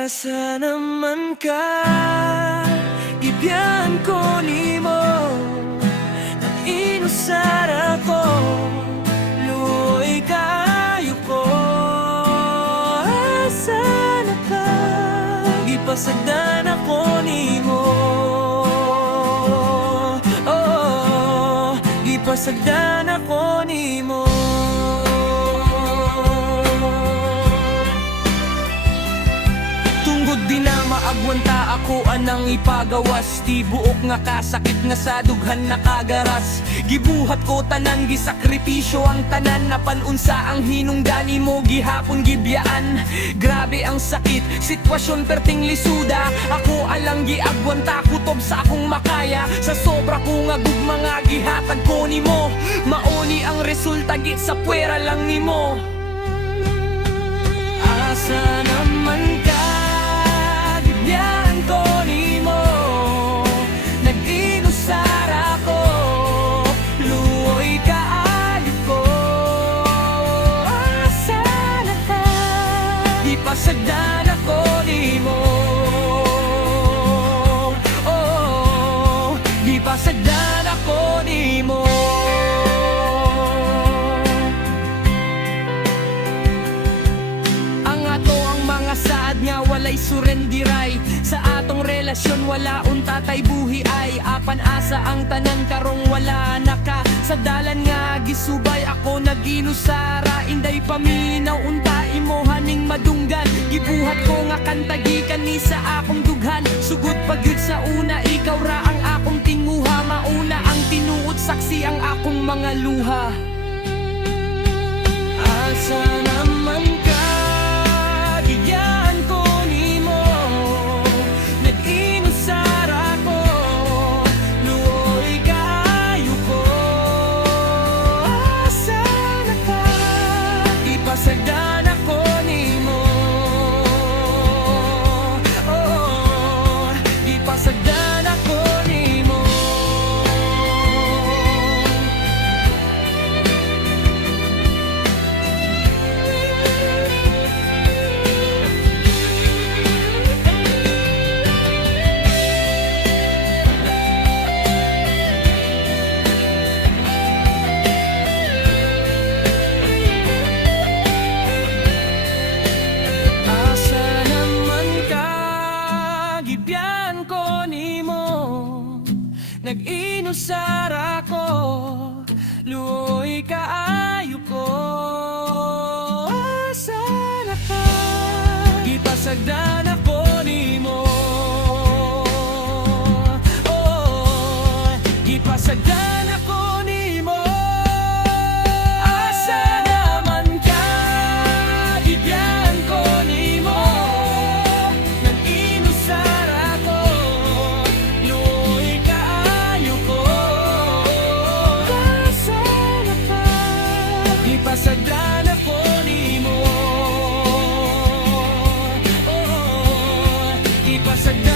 Asa naman ka? Ibyan ko nimo nang inusara ko, luoy kaayo ko. Asa na ka? Ipasagdan ako nimo. Oh, ipasagdan ako nimo. Di na maagwanta ako anang ipagawas, di buok nga kasakit nga sa dughan nakagaras. Gibuhat ko tanan, gisakripisyo ang tanan, napanunsa ang hinungdani mo gihapon gibiyaan. Grabe ang sakit, sitwasyon perting lisuda, ako alang giagwanta kutob sa akong makaya. Sa sobra ko nga gugma nga gihatag ko nimo, mauni ang resulta git sa puwera lang nimo. Asa naman ka? Ibyan ko nimo nang inusara ko, luoy kaayo ko. Asa na ka? Ipasagdan ako nimo. Oh, ipasagdan ako nimo. Nga walay surendiray sa atong relasyon, wala untatay buhi ay apan asa ang tanan karong wala naka sa dalan nga gisubay ako naginusara, inday paminaw unta imo haning madunggan. Gibuhat ko nga kantagi kani sa akong dughan, sugod pagyud sa una ikaw ra ang akong tinguha, mauna ang tinuot saksi ang akong mga luha. Asa naman ka? Ibyan ko nimo nang inusara ko, luoy kaayo ko. Asa na ka? Ipasagdan ako nimo. Oh, ipasagdan ako nimo. Ibyan ko nimo nag-inusara ko, luoy kaayo ko. Asa na ka? Ipasagdan ako nimo. Oh, ipasagdan ako nimo. Asa naman ka? Ibyan ko nimo nang inusara ko, luoy kaayo ko. Asa na ka? Ipasagdan ako nimo. Oh, ipasagdan